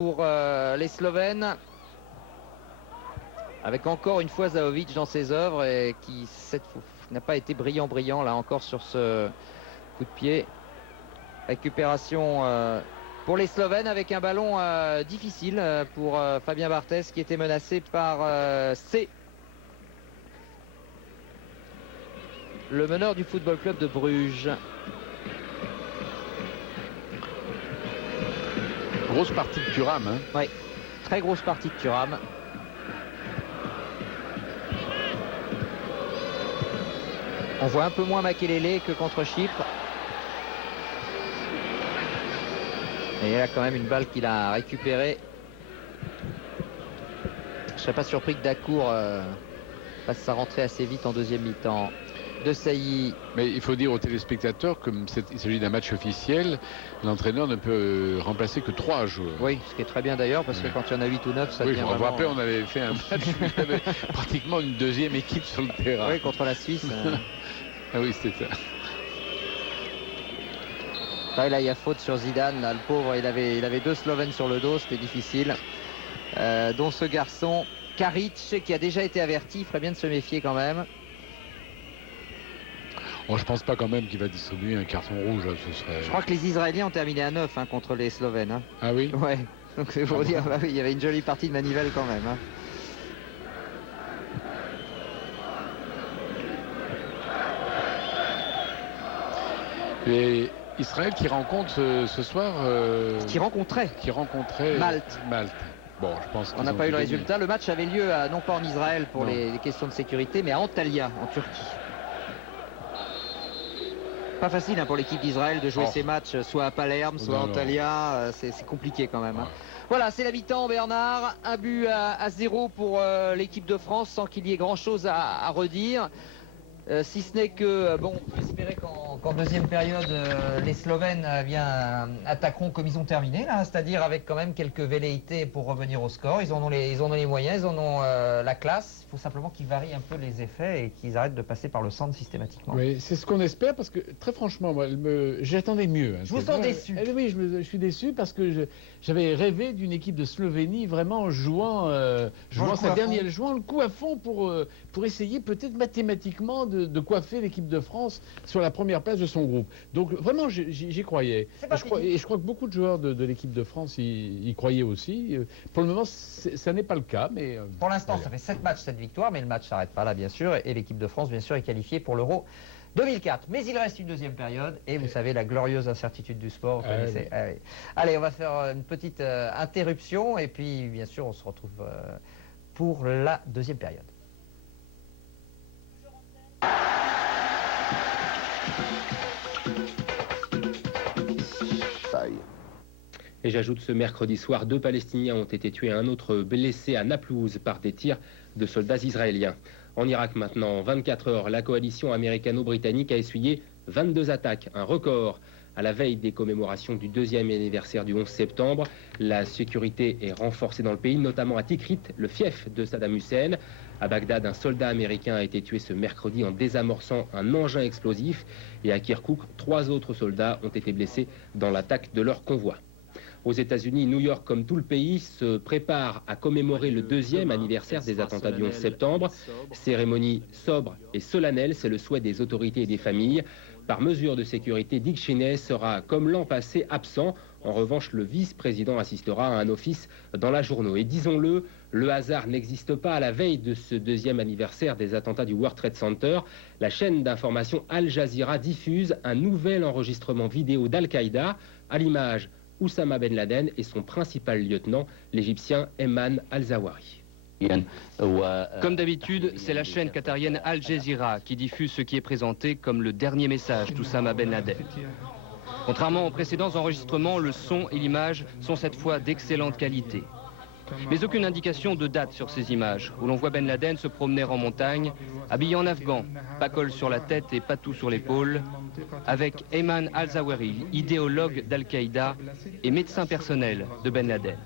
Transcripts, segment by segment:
Pour les Slovènes, avec encore une fois Zahovic dans ses œuvres et qui n'a pas été brillant là encore sur ce coup de pied. Récupération pour les Slovènes avec un ballon difficile pour Fabien Barthez qui était menacé par C, le meneur du Football Club de Bruges. Grosse partie de Thuram, hein. Oui, très grosse partie de Thuram. On voit un peu moins Makelele que contre Chypre. Et il y a quand même une balle qu'il a récupérée. Je ne serais pas surpris que Dacour fasse sa rentrée assez vite en deuxième mi-temps. De Sailly. Mais il faut dire aux téléspectateurs, comme il s'agit d'un match officiel, l'entraîneur ne peut remplacer que 3 joueurs. Oui, ce qui est très bien d'ailleurs, parce que quand il y en a 8 ou 9, ça devient vous vous rappelez, on avait fait un match où il y avait pratiquement une deuxième équipe sur le terrain. Oui, contre la Suisse. Ah oui, c'était ça. Là, il y a faute sur Zidane. Là, le pauvre, il avait 2 Slovènes sur le dos, c'était difficile. Dont ce garçon, Karic, qui a déjà été averti. Il ferait bien de se méfier quand même. Bon, je pense pas quand même qu'il va distribuer un carton rouge. Ce serait... Je crois que les Israéliens ont terminé à 9 contre les Slovènes. Hein. Ah oui? Ouais, donc c'est pour dire, bah oui, il y avait une jolie partie de manivelle quand même. Hein. Et Israël qui rencontre ce soir... Qui rencontrait Malte. Bon, je pense on n'a pas eu le résultat. Le match avait lieu non pas en Israël pour les questions de sécurité, mais à Antalya, en Turquie. Pas facile pour l'équipe d'Israël de jouer ses matchs soit à Palerme, soit à Antalya. C'est compliqué quand même. Hein. Voilà, c'est la mi-temps, Bernard. Un but à 0 pour l'équipe de France sans qu'il y ait grand-chose à redire. Si ce n'est que, bon, on peut espérer qu'en deuxième période, les Slovènes attaqueront comme ils ont terminé, là, c'est-à-dire avec quand même quelques velléités pour revenir au score. Ils en ont les moyens, ils en ont la classe. Il faut simplement qu'ils varient un peu les effets et qu'ils arrêtent de passer par le centre systématiquement. Oui, c'est ce qu'on espère parce que, très franchement, moi, j'attendais mieux. Hein, je vous sens déçu. Oui, je suis déçu parce que j'avais rêvé d'une équipe de Slovénie vraiment jouant le coup à fond pour essayer peut-être mathématiquement de coiffer l'équipe de France sur la première place de son groupe. Donc vraiment, j'y croyais. Et je crois que beaucoup de joueurs de l'équipe de France y croyaient aussi. Pour le moment, ça n'est pas le cas. Mais pour l'instant, ça fait 7 matchs, 7 victoires, mais le match ne s'arrête pas là, bien sûr. Et l'équipe de France, bien sûr, est qualifiée pour l'Euro 2004. Mais il reste une deuxième période. Et vous savez, la glorieuse incertitude du sport. Allez, on va faire une petite interruption. Et puis, bien sûr, on se retrouve pour la deuxième période. Et j'ajoute, ce mercredi soir, 2 Palestiniens ont été tués et un autre blessé à Naplouse par des tirs de soldats israéliens. En Irak maintenant, en 24 heures, la coalition américano-britannique a essuyé 22 attaques, un record. À la veille des commémorations du 2e anniversaire du 11 septembre, la sécurité est renforcée dans le pays, notamment à Tikrit, le fief de Saddam Hussein. À Bagdad, un soldat américain a été tué ce mercredi en désamorçant un engin explosif. Et à Kirkouk, 3 autres soldats ont été blessés dans l'attaque de leur convoi. Aux États-Unis, New York, comme tout le pays, se prépare à commémorer le 2e anniversaire des attentats du 11 septembre. Cérémonie sobre et solennelle, c'est le souhait des autorités et des familles. Par mesure de sécurité, Dick Cheney sera, comme l'an passé, absent. En revanche, le vice-président assistera à un office dans la journée. Et disons-le, le hasard n'existe pas. À la veille de ce 2e anniversaire des attentats du World Trade Center, la chaîne d'information Al Jazeera diffuse un nouvel enregistrement vidéo d'Al-Qaïda. À l'image, Oussama Ben Laden et son principal lieutenant, l'Égyptien Ayman al-Zawahiri. Comme d'habitude, c'est la chaîne qatarienne Al Jazeera qui diffuse ce qui est présenté comme le dernier message d'Oussama Ben Laden. Contrairement aux précédents enregistrements, le son et l'image sont cette fois d'excellente qualité. Mais aucune indication de date sur ces images, où l'on voit Ben Laden se promener en montagne, habillé en afghan, pas col sur la tête et patou sur l'épaule, avec Ayman al-Zawahiri, idéologue d'Al-Qaïda et médecin personnel de Ben Laden.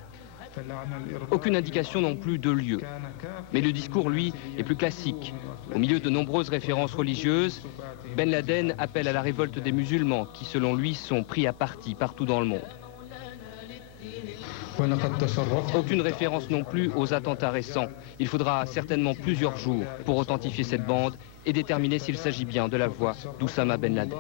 Aucune indication non plus de lieu. Mais le discours, lui, est plus classique. Au milieu de nombreuses références religieuses, Ben Laden appelle à la révolte des musulmans qui, selon lui, sont pris à partie partout dans le monde. Aucune référence non plus aux attentats récents. Il faudra certainement plusieurs jours pour authentifier cette bande et déterminer s'il s'agit bien de la voix d'Oussama Ben Laden.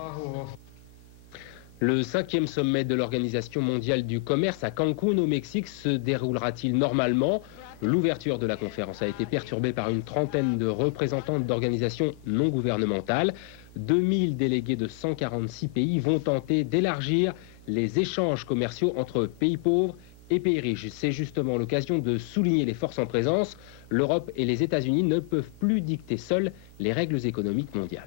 Le 5e sommet de l'Organisation mondiale du commerce à Cancun au Mexique se déroulera-t-il normalement? L'ouverture de la conférence a été perturbée par une trentaine de représentants d'organisations non gouvernementales. 2000 délégués de 146 pays vont tenter d'élargir les échanges commerciaux entre pays pauvres et pays riches. C'est justement l'occasion de souligner les forces en présence. L'Europe et les États-Unis ne peuvent plus dicter seuls les règles économiques mondiales.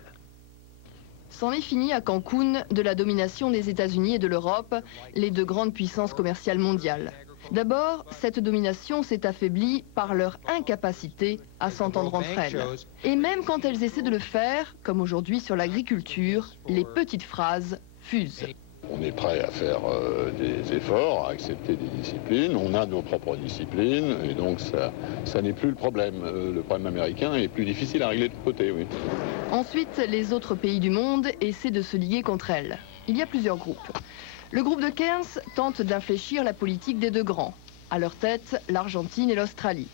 C'en est fini à Cancun de la domination des États-Unis et de l'Europe, les deux grandes puissances commerciales mondiales. D'abord, cette domination s'est affaiblie par leur incapacité à s'entendre entre elles. Et même quand elles essaient de le faire, comme aujourd'hui sur l'agriculture, les petites phrases fusent. On est prêt à faire des efforts, à accepter des disciplines. On a nos propres disciplines et donc ça n'est plus le problème. Le problème américain est plus difficile à régler de côté, oui. Ensuite, les autres pays du monde essaient de se lier contre elles. Il y a plusieurs groupes. Le groupe de Cairns tente d'infléchir la politique des deux grands. À leur tête, l'Argentine et l'Australie.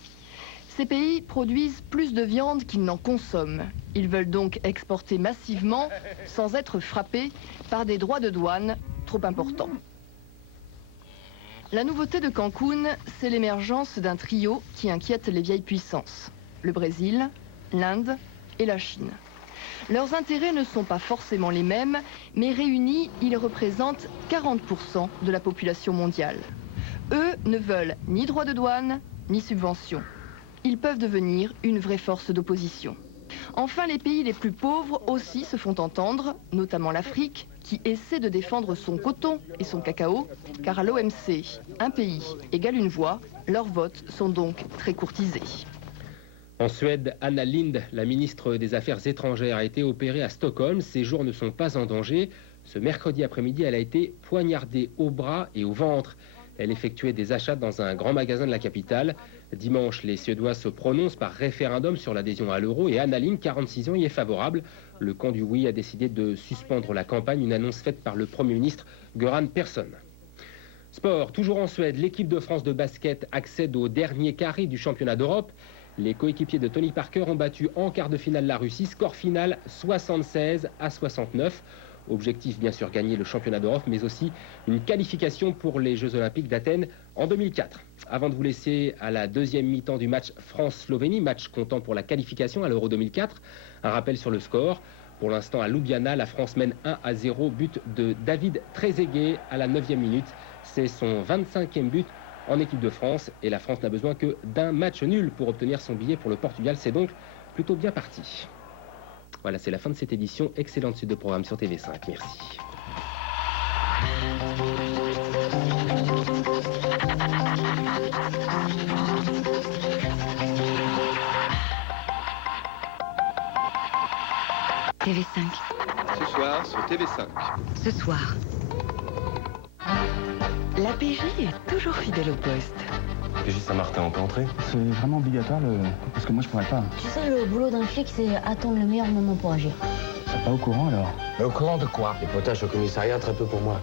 Ces pays produisent plus de viande qu'ils n'en consomment. Ils veulent donc exporter massivement sans être frappés par des droits de douane trop importants. La nouveauté de Cancun, c'est l'émergence d'un trio qui inquiète les vieilles puissances. Le Brésil, l'Inde et la Chine. Leurs intérêts ne sont pas forcément les mêmes, mais réunis, ils représentent 40% de la population mondiale. Eux ne veulent ni droits de douane, ni subventions. Ils peuvent devenir une vraie force d'opposition. Enfin, les pays les plus pauvres aussi se font entendre, notamment l'Afrique, qui essaie de défendre son coton et son cacao, car à l'OMC, un pays égale une voix, leurs votes sont donc très courtisés. En Suède, Anna Lindh, la ministre des Affaires étrangères, a été opérée à Stockholm. Ses jours ne sont pas en danger. Ce mercredi après-midi, elle a été poignardée au bras et au ventre. Elle effectuait des achats dans un grand magasin de la capitale. Dimanche, les Suédois se prononcent par référendum sur l'adhésion à l'euro et Anna Lindh, 46 ans, y est favorable. Le camp du oui a décidé de suspendre la campagne, une annonce faite par le Premier ministre Göran Persson. Sport, toujours en Suède, l'équipe de France de basket accède au dernier carré du championnat d'Europe. Les coéquipiers de Tony Parker ont battu en quart de finale la Russie, score final 76-69. Objectif bien sûr gagner le championnat d'Europe, mais aussi une qualification pour les Jeux Olympiques d'Athènes en 2004. Avant de vous laisser à la deuxième mi-temps du match France-Slovénie, match comptant pour la qualification à l'Euro 2004, un rappel sur le score. Pour l'instant à Ljubljana, la France mène 1-0, but de David Trezeguet à la 9e minute. C'est son 25e but en équipe de France et la France n'a besoin que d'un match nul pour obtenir son billet pour le Portugal. C'est donc plutôt bien parti. Voilà, c'est la fin de cette édition. Excellente suite de programme sur TV5. Merci. TV5. Ce soir sur TV5. Ce soir. La PJ est toujours fidèle au poste. PJ Saint-Martin, on peut entrer? C'est vraiment obligatoire, parce que moi je pourrais pas. Tu sais, le boulot d'un flic, c'est attendre le meilleur moment pour agir. T'es pas au courant alors? Mais au courant de quoi? Les potages au commissariat, très peu pour moi.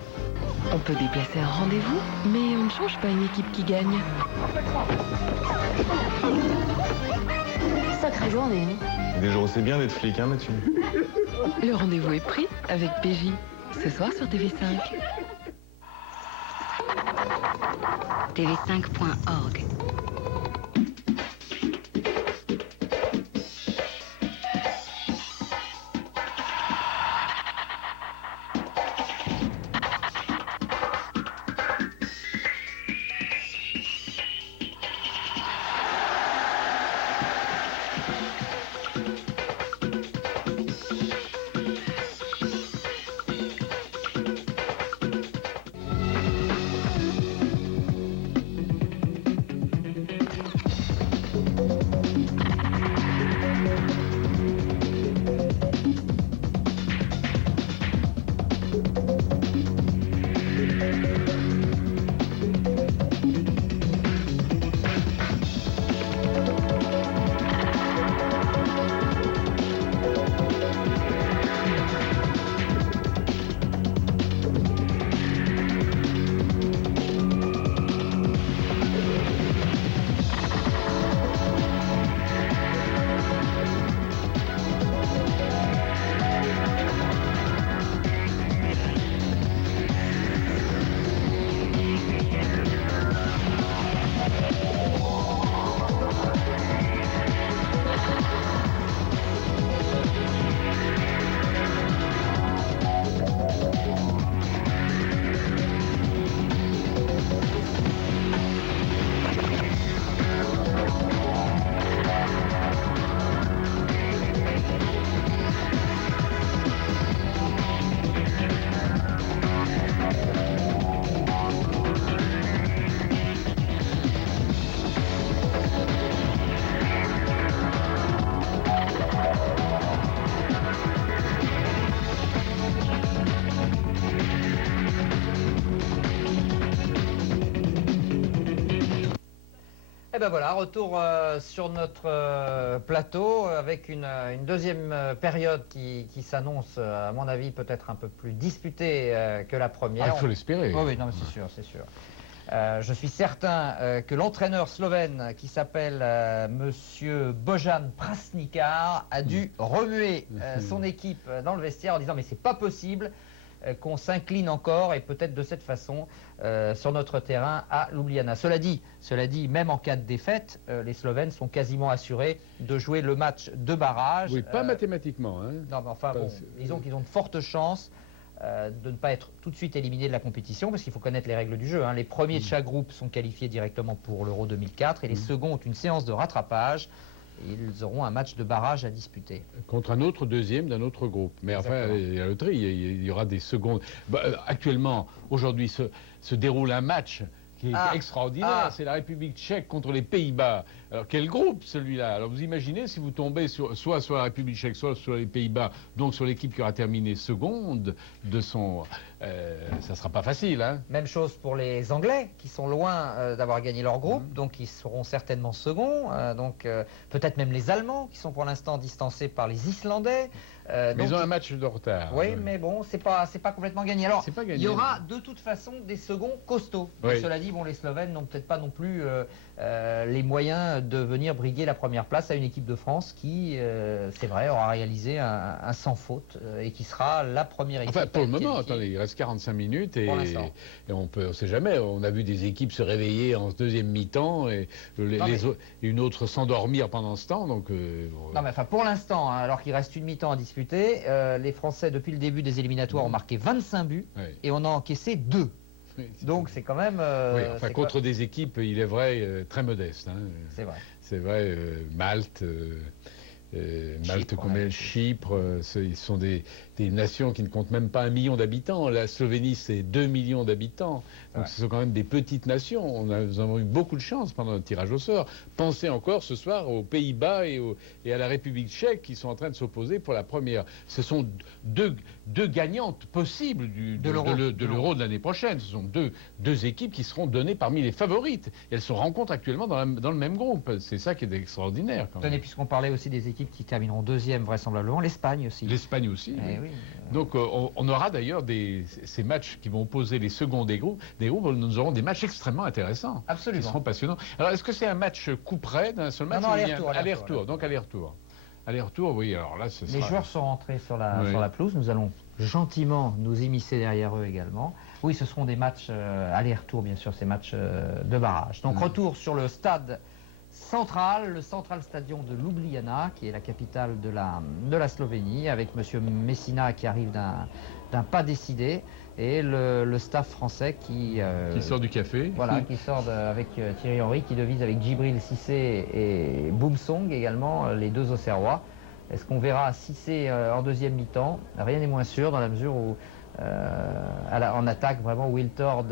On peut déplacer un rendez-vous, mais on ne change pas une équipe qui gagne. Sacrée journée, hein? Des jours où c'est bien d'être flic, hein, Mathieu? Le rendez-vous est pris avec PJ. Ce soir sur TV5. TV5.org. Et ben voilà, retour sur notre plateau avec une deuxième période qui s'annonce, à mon avis, peut-être un peu plus disputée que la première. Ah, il faut l'espérer. Oui, non, c'est sûr, c'est sûr. Je suis certain que l'entraîneur slovène qui s'appelle Monsieur Bojan Prasnikar a dû remuer son équipe dans le vestiaire en disant mais c'est pas possible qu'on s'incline encore et peut-être de cette façon sur notre terrain à Ljubljana. Cela dit, même en cas de défaite, les Slovènes sont quasiment assurés de jouer le match de barrage. Oui, pas mathématiquement. Hein. Non, mais enfin, bon, disons qu'ils ont de fortes chances de ne pas être tout de suite éliminés de la compétition, parce qu'il faut connaître les règles du jeu. Hein. Les premiers de chaque groupe sont qualifiés directement pour l'Euro 2004 et les seconds ont une séance de rattrapage. Et ils auront un match de barrage à disputer. Contre un autre deuxième d'un autre groupe. Mais enfin, il y a le tri, il y aura des secondes. Actuellement, aujourd'hui, se déroule un match qui est extraordinaire. C'est la République tchèque contre les Pays-Bas. Alors, quel groupe celui-là? Alors, vous imaginez si vous tombez soit sur la République tchèque, soit sur les Pays-Bas, donc sur l'équipe qui aura terminé seconde de son... ça ne sera pas facile. Hein. Même chose pour les Anglais, qui sont loin d'avoir gagné leur groupe, donc ils seront certainement seconds. Donc peut-être même les Allemands, qui sont pour l'instant distancés par les Islandais. Mais ils ont un match de retard. Oui, mais bon, c'est pas complètement gagné. Alors, il y aura de toute façon des seconds costauds. Cela dit, bon, les Slovènes n'ont peut-être pas non plus les moyens de venir briguer la première place à une équipe de France qui, c'est vrai, aura réalisé un sans faute et qui sera la première équipe. Enfin, pour le moment, attendez, il reste 45 minutes et on ne sait jamais. On a vu des équipes se réveiller en deuxième mi-temps et une autre s'endormir pendant ce temps. Donc, non, mais enfin, pour l'instant, hein, alors qu'il reste une mi-temps à disputer, les Français, depuis le début des éliminatoires, ont marqué 25 buts et on a encaissé 2. Donc c'est quand même... contre des équipes, il est vrai, très modestes. Hein. C'est vrai. C'est vrai, Malte... Chypre, ce sont des nations qui ne comptent même pas 1 million d'habitants. La Slovénie, c'est 2 millions d'habitants. Donc ce sont quand même des petites nations. Nous avons eu beaucoup de chance pendant le tirage au sort. Pensez encore ce soir aux Pays-Bas et à la République tchèque qui sont en train de s'opposer pour la première. Ce sont deux gagnantes possibles de l'Euro de l'année prochaine. Ce sont deux équipes qui seront données parmi les favorites. Et elles se rencontrent actuellement dans le même groupe. C'est ça qui est extraordinaire. Tenez, puisqu'on parlait aussi des équipes qui termineront deuxième vraisemblablement, l'Espagne aussi. L'Espagne aussi. Oui. Donc on aura d'ailleurs ces matchs qui vont opposer les seconds des groupes. Nous aurons des matchs extrêmement intéressants. Absolument. Qui seront passionnants. Alors est-ce que c'est un match coup près d'un seul match? Non, aller-retour. Donc aller-retour. Aller-retour, oui. Alors là, les joueurs sont rentrés sur la pelouse. Nous allons gentiment nous immiscer derrière eux également. Oui, ce seront des matchs aller-retour, bien sûr, ces matchs de barrage. Donc retour sur le stade central, le Central Stadion de Ljubljana, qui est la capitale de la Slovénie, avec Monsieur Messina qui arrive d'un pas décidé, et le staff français qui sort du café. Voilà, qui sort avec Thierry Henry, qui devise avec Djibril Cissé et Boumsong également, les deux Auxerrois. Est-ce qu'on verra Cissé en deuxième mi-temps? Rien n'est moins sûr, dans la mesure où en attaque, vraiment, Wiltord,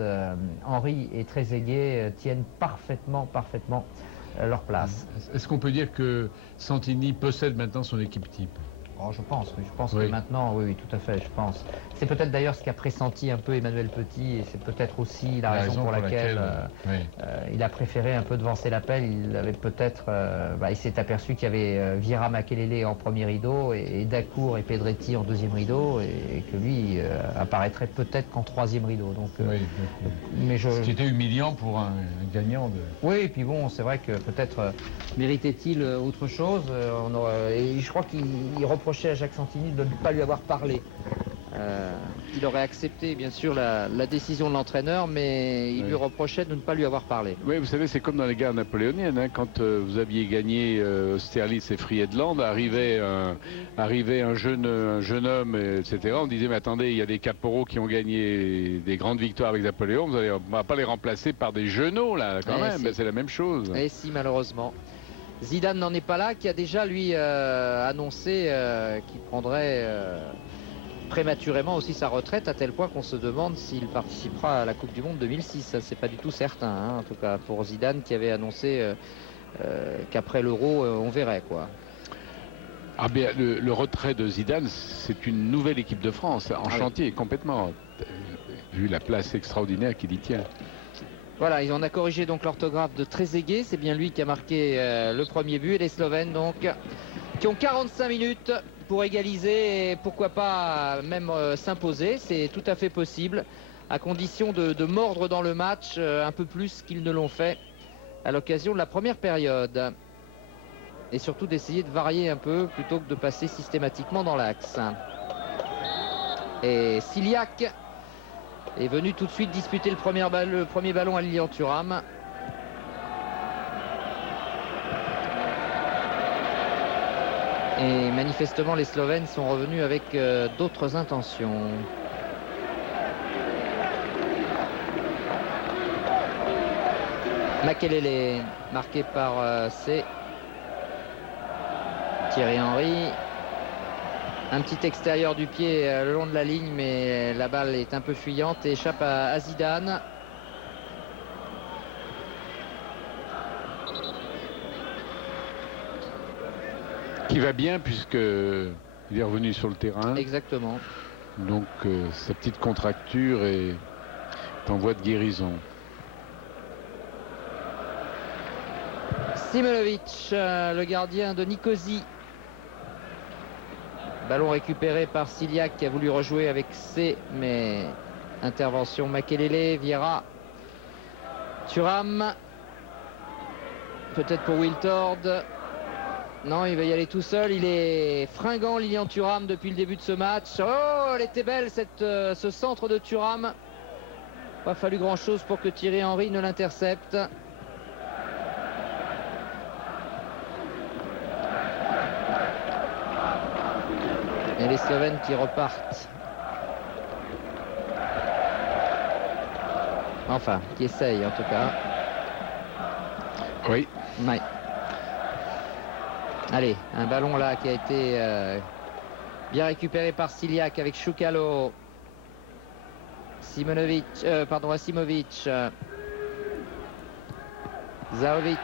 Henry et Trezeguet tiennent parfaitement leur place. Est-ce qu'on peut dire que Santini possède maintenant son équipe type? Je pense, oui. Je pense que maintenant, oui, tout à fait, je pense. C'est peut-être d'ailleurs ce qu'a pressenti un peu Emmanuel Petit, et c'est peut-être aussi la raison pour laquelle il a préféré un peu devancer l'appel. Il avait peut-être, il s'est aperçu qu'il y avait Vieira Makelele en premier rideau et Dacour et Pedretti en deuxième rideau, et que lui apparaîtrait peut-être qu'en troisième rideau. Donc, ce qui était humiliant pour un gagnant de... Oui, et puis bon, c'est vrai que peut-être méritait-il autre chose. Et je crois qu'il reprochait à Jacques Santini de ne pas lui avoir parlé. Il aurait accepté bien sûr la décision de l'entraîneur, mais il lui reprochait de ne pas lui avoir parlé. Oui, vous savez, c'est comme dans les guerres napoléoniennes, hein, quand vous aviez gagné Austerlitz et Friedland, arrivait un jeune homme, etc. On disait, mais attendez, il y a des caporaux qui ont gagné des grandes victoires avec Napoléon, on ne va pas les remplacer par des genoux, là, quand même. C'est la même chose. Et si, malheureusement. Zidane n'en est pas là, qui a déjà, lui, annoncé qu'il prendrait prématurément aussi sa retraite, à tel point qu'on se demande s'il participera à la Coupe du Monde 2006. Ça, c'est pas du tout certain, hein, en tout cas pour Zidane, qui avait annoncé qu'après l'Euro, on verrait, quoi. Ah bien, le retrait de Zidane, c'est une nouvelle équipe de France, en chantier, complètement, vu la place extraordinaire qu'il y tient. Voilà, on a corrigé donc l'orthographe de Trezeguet, c'est bien lui qui a marqué le premier but. Et les Slovènes donc qui ont 45 minutes pour égaliser et pourquoi pas même s'imposer. C'est tout à fait possible à condition de mordre dans le match un peu plus qu'ils ne l'ont fait à l'occasion de la première période. Et surtout d'essayer de varier un peu plutôt que de passer systématiquement dans l'axe. Et Ciliac est venu tout de suite disputer le premier ballon à Lilian Thuram. Et manifestement les Slovènes sont revenus avec d'autres intentions. Makelele marqué par Thierry Henry. Un petit extérieur du pied le long de la ligne, mais la balle est un peu fuyante et échappe à Zidane. Qui va bien puisqu'il est revenu sur le terrain. Exactement. Donc sa petite contracture est en voie de guérison. Simonovic, le gardien de Nicosie. Ballon récupéré par Ciliac qui a voulu rejouer avec C, mais intervention Makelele, Vieira, Thuram, peut-être pour Wiltord. Non, il va y aller tout seul. Il est fringant, Lilian Thuram, depuis le début de ce match. Oh, elle était belle ce centre de Thuram. Pas fallu grand-chose pour que Thierry Henry ne l'intercepte. Et les Slovènes qui repartent. Enfin, qui essayent en tout cas. Oui. Ouais. Allez, un ballon là qui a été bien récupéré par Ciliac avec Choukalo. Asimovic. Zaovic.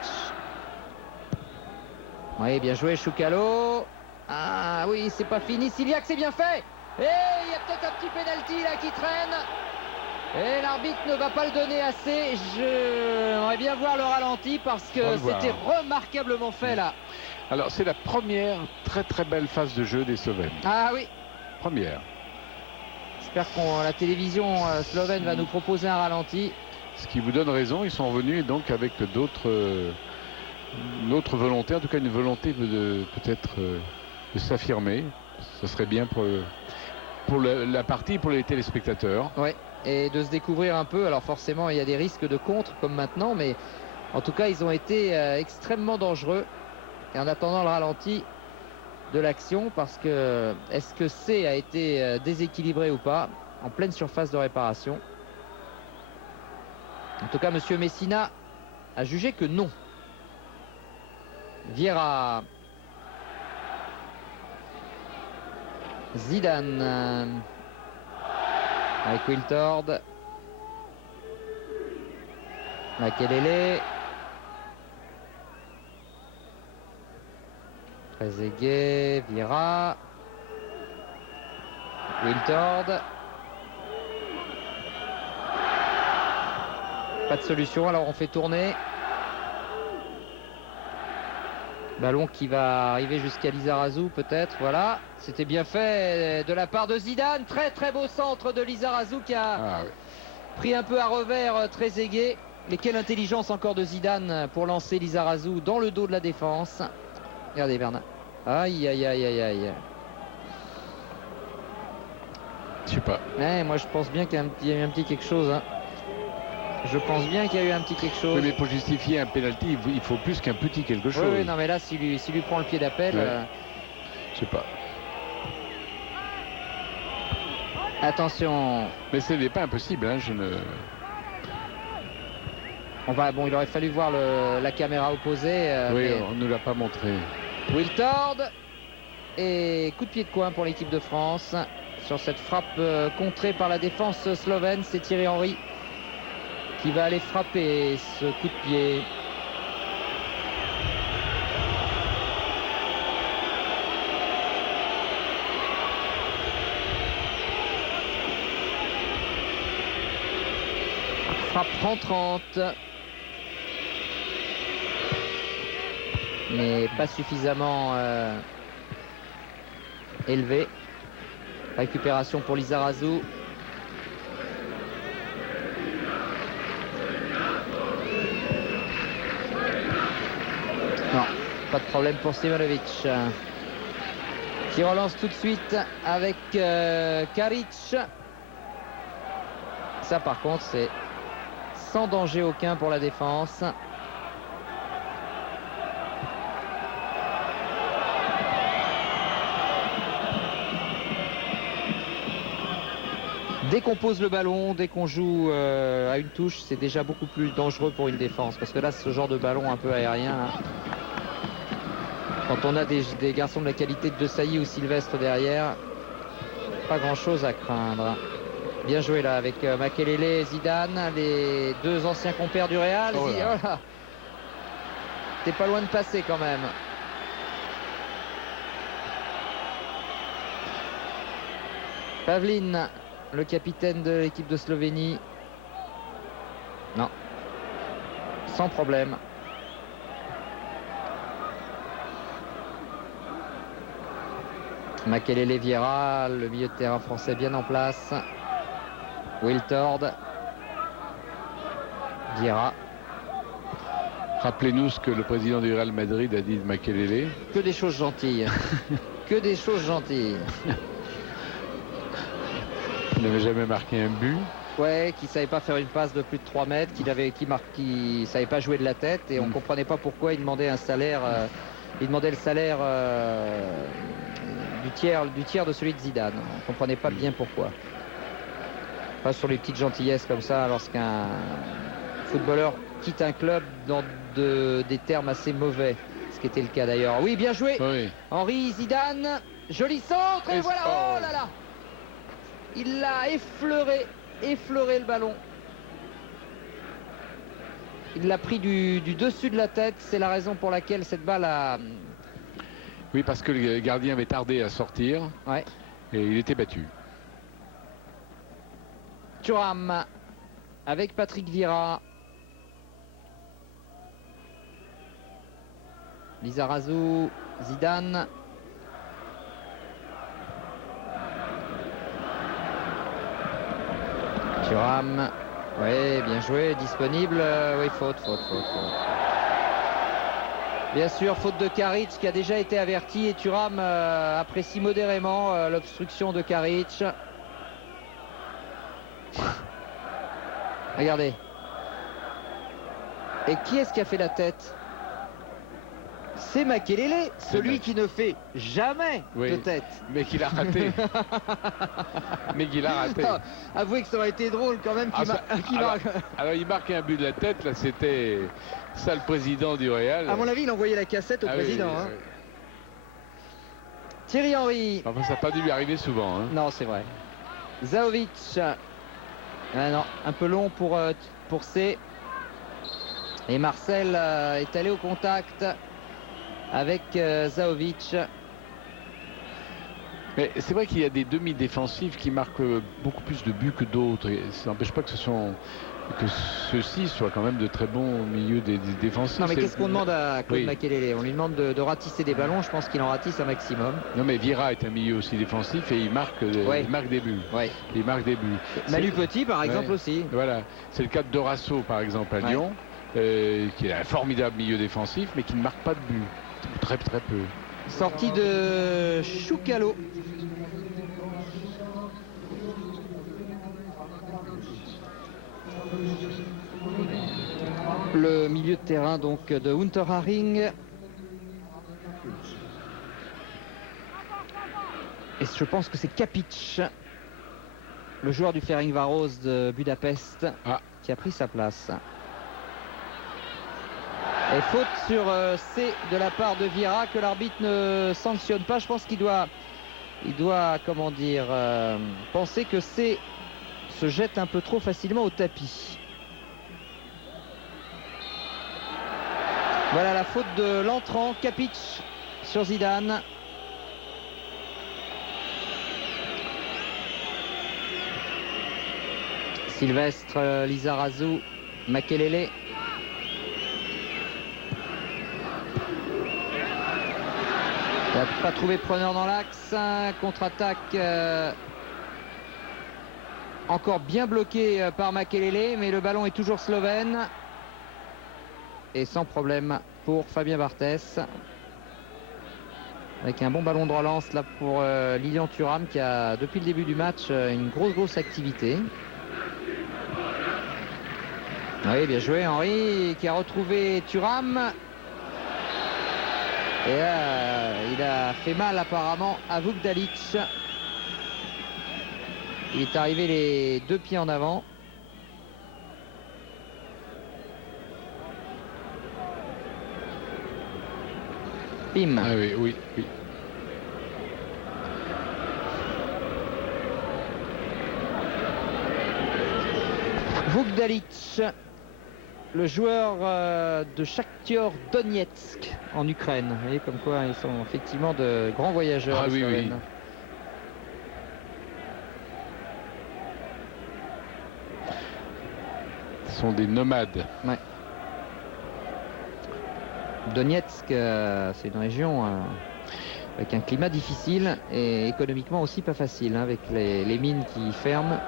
Oui, bien joué Choukalo. Ah oui, c'est pas fini. Ciliac, c'est bien fait. Et il y a peut-être un petit pénalty là qui traîne. Et l'arbitre ne va pas le donner assez. J'aimerais bien voir le ralenti parce que c'était remarquablement fait là. Alors c'est la première très très belle phase de jeu des Slovènes. Ah oui. Première. J'espère que la télévision slovène va nous proposer un ralenti. Ce qui vous donne raison, ils sont revenus donc avec d'autres notre volonté, en tout cas une volonté de peut-être de s'affirmer. Ce serait bien pour la partie, pour les téléspectateurs. Oui, et de se découvrir un peu. Alors forcément, il y a des risques de contre comme maintenant, mais en tout cas, ils ont été extrêmement dangereux. Et en attendant le ralenti de l'action, parce que est-ce que C a été déséquilibré ou pas en pleine surface de réparation? En tout cas, monsieur Messina a jugé que non. Vieira. Zidane avec Wiltord. Makelele. Trezeguet, Vieira. Wiltord. Pas de solution, alors on fait tourner. Ballon qui va arriver jusqu'à Lizarazu peut-être, voilà. C'était bien fait de la part de Zidane. Très très beau centre de Lizarazu qui a pris un peu à revers Trezeguet. Mais quelle intelligence encore de Zidane pour lancer Lizarazu dans le dos de la défense. Regardez Bernard. Aïe aïe aïe aïe aïe. Je sais pas. Ouais, moi je pense bien qu'il y a eu un petit quelque chose. Hein. Je pense bien qu'il y a eu un petit quelque chose. Oui, mais pour justifier un penalty, il faut plus qu'un petit quelque chose. Oui, non, mais là, s'il lui prend le pied d'appel... Ouais. Je sais pas. Attention. Mais ce n'est pas impossible, hein, je ne... Bon, il aurait fallu voir la caméra opposée. Oui, on ne l'a pas montré. Wiltord. Et coup de pied de coin pour l'équipe de France. Sur cette frappe contrée par la défense slovène, c'est Thierry Henry qui va aller frapper ce coup de pied. Frappe rentrante. Mais pas suffisamment élevé. Récupération pour Lizarazu. Non, pas de problème pour Simonovic. Qui relance tout de suite avec Karic. Ça par contre c'est sans danger aucun pour la défense. Dès qu'on pose le ballon, dès qu'on joue à une touche, c'est déjà beaucoup plus dangereux pour une défense. Parce que là, ce genre de ballon un peu aérien, là, quand on a des garçons de la qualité de Desailly ou Sylvestre derrière, pas grand-chose à craindre. Bien joué là avec Makelele et Zidane, les deux anciens compères du Real. Oh là. Voilà. T'es pas loin de passer quand même. Pavlin, le capitaine de l'équipe de Slovénie. Non. Sans problème. Makelele Vieira, le milieu de terrain français bien en place. Wiltord. Vieira. Rappelez-nous ce que le président du Real Madrid a dit de Makelele. Que des choses gentilles. Que des choses gentilles. Il n'avait jamais marqué un but. Ouais, qui savait pas faire une passe de plus de 3 mètres, qui savait pas jouer de la tête, et on comprenait pas pourquoi il demandait un salaire. Il demandait le salaire du tiers de celui de Zidane. On comprenait pas bien pourquoi. Pas sur les petites gentillesses comme ça, lorsqu'un footballeur quitte un club dans des termes assez mauvais, ce qui était le cas d'ailleurs. Oui, bien joué. Oui. Henri, Zidane, joli centre, et voilà. Oh là là. Il l'a effleuré le ballon. Il l'a pris du dessus de la tête. C'est la raison pour laquelle cette balle a... Oui, parce que le gardien avait tardé à sortir. Ouais. Et il était battu. Thuram avec Patrick Vieira. Lizarazu, Zidane. Thuram, oui, bien joué, disponible. Oui, faute. Bien sûr, faute de Karic qui a déjà été averti, et Thuram apprécie modérément l'obstruction de Karic. Regardez. Et qui est-ce qui a fait la tête? C'est Makelele, celui qui ne fait jamais de tête. Mais qu'il a raté. Avouez que ça aurait été drôle quand même alors il marque un but de la tête, là c'était ça le président du Real. À mon avis, il envoyait la cassette au président. Oui, hein. Thierry Henry. Enfin, ça n'a pas dû lui arriver souvent. Hein. Non, c'est vrai. Zaovic. Ah non, un peu long pour C. Et Marcel est allé au contact avec Zaovic. Mais c'est vrai qu'il y a des demi-défensifs qui marquent beaucoup plus de buts que d'autres. Ça n'empêche pas que ceux-ci soient quand même de très bons milieux des défensifs. Non, mais qu'est-ce qu'on demande à Claude Makelele? On lui demande de ratisser des ballons. Je pense qu'il en ratisse un maximum. Non, mais Vieira est un milieu aussi défensif et il marque des buts. Ouais. Il marque des buts. Manu Petit, par exemple, aussi. Voilà. C'est le cas de Dorasso, par exemple, à Lyon, qui est un formidable milieu défensif, mais qui ne marque pas de but. Très peu. Sortie de Choukalo. Le milieu de terrain donc de Unterhaching. Et je pense que c'est Kapic, le joueur du Ferencváros de Budapest, qui a pris sa place. Et faute sur C de la part de Vieira que l'arbitre ne sanctionne pas. Je pense qu'il doit, comment dire, penser que C se jette un peu trop facilement au tapis. Voilà la faute de l'entrant, Kapic sur Zidane. Sylvestre Lizarazu, Makelele. Il n'a pas trouvé preneur dans l'axe. Contre-attaque encore bien bloqué par Makelele, mais le ballon est toujours slovène. Et sans problème pour Fabien Barthès. Avec un bon ballon de relance là pour Lilian Thuram qui a depuis le début du match une grosse activité. Oui, bien joué Henry qui a retrouvé Thuram. Et là, il a fait mal apparemment à Vukdalic. Il est arrivé les 2 pieds en avant. Bim. Ah oui, oui, oui. Vukdalic, le joueur de Shakhtar Donetsk en Ukraine. Vous voyez comme quoi ils sont effectivement de grands voyageurs. Ah oui, oui. Ce sont des nomades. Ouais. Donetsk, c'est une région avec un climat difficile et économiquement aussi pas facile, hein, avec les mines qui ferment.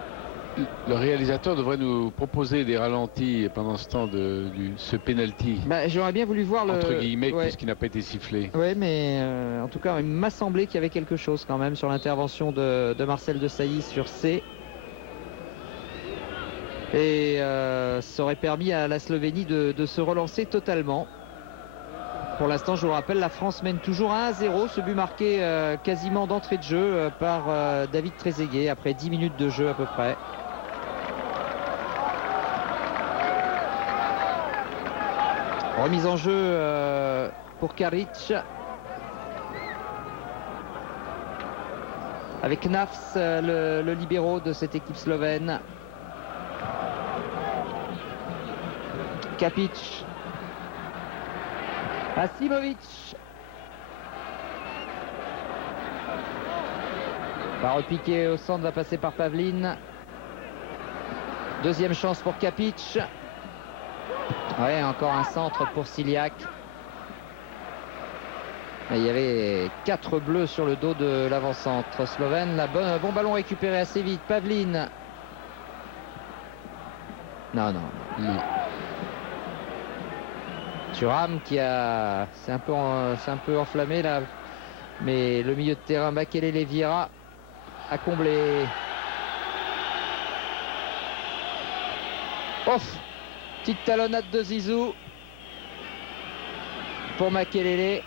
Le réalisateur devrait nous proposer des ralentis pendant ce temps ce penalty. Bah, j'aurais bien voulu voir entre guillemets, puisqu'il n'a pas été sifflé. Oui, mais en tout cas, il m'a semblé qu'il y avait quelque chose quand même sur l'intervention de Marcel Desailly sur C. Et ça aurait permis à la Slovénie de se relancer totalement. Pour l'instant, je vous rappelle, la France mène toujours 1-0. Ce but marqué quasiment d'entrée de jeu par David Trezeguet après 10 minutes de jeu à peu près. Remise en jeu pour Karic. Avec Nafs, le libéraux de cette équipe slovène. Kapic. Asimovic. Va repiquer au centre, va passer par Pavlin. Deuxième chance pour Kapic. Ouais, encore un centre pour Siliak. Et il y avait 4 bleus sur le dos de l'avant-centre slovène. Bon ballon récupéré assez vite. Pavlin. Non. Thuram qui a... C'est un peu enflammé là. Mais le milieu de terrain, Makelele Vieira a comblé. Ouf. Petite talonnade de Zizou pour Makelele.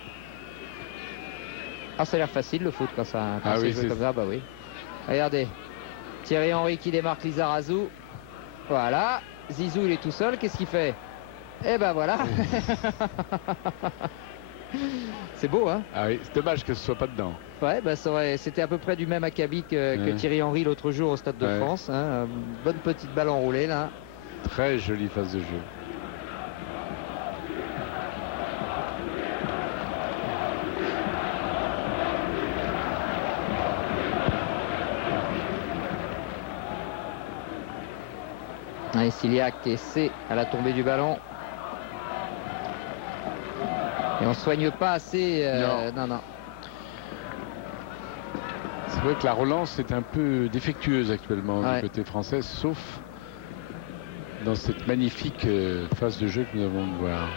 Ah, ça a l'air facile le foot quand ça. Quand oui, c'est comme ça, bah oui. Regardez. Thierry Henry qui démarque Lizarazu. Voilà. Zizou il est tout seul. Qu'est-ce qu'il fait? Eh ben voilà. C'est beau, hein? Ah oui, c'est dommage que ce soit pas dedans. Ouais, bah c'était à peu près du même acabit que Thierry Henry l'autre jour au Stade de France. Hein. Bonne petite balle enroulée là. Très jolie phase de jeu. Et Siliak et C à la tombée du ballon. Et on ne soigne pas assez. Non. C'est vrai que la relance est un peu défectueuse actuellement du côté français, sauf dans cette magnifique phase de jeu que nous avons de voir.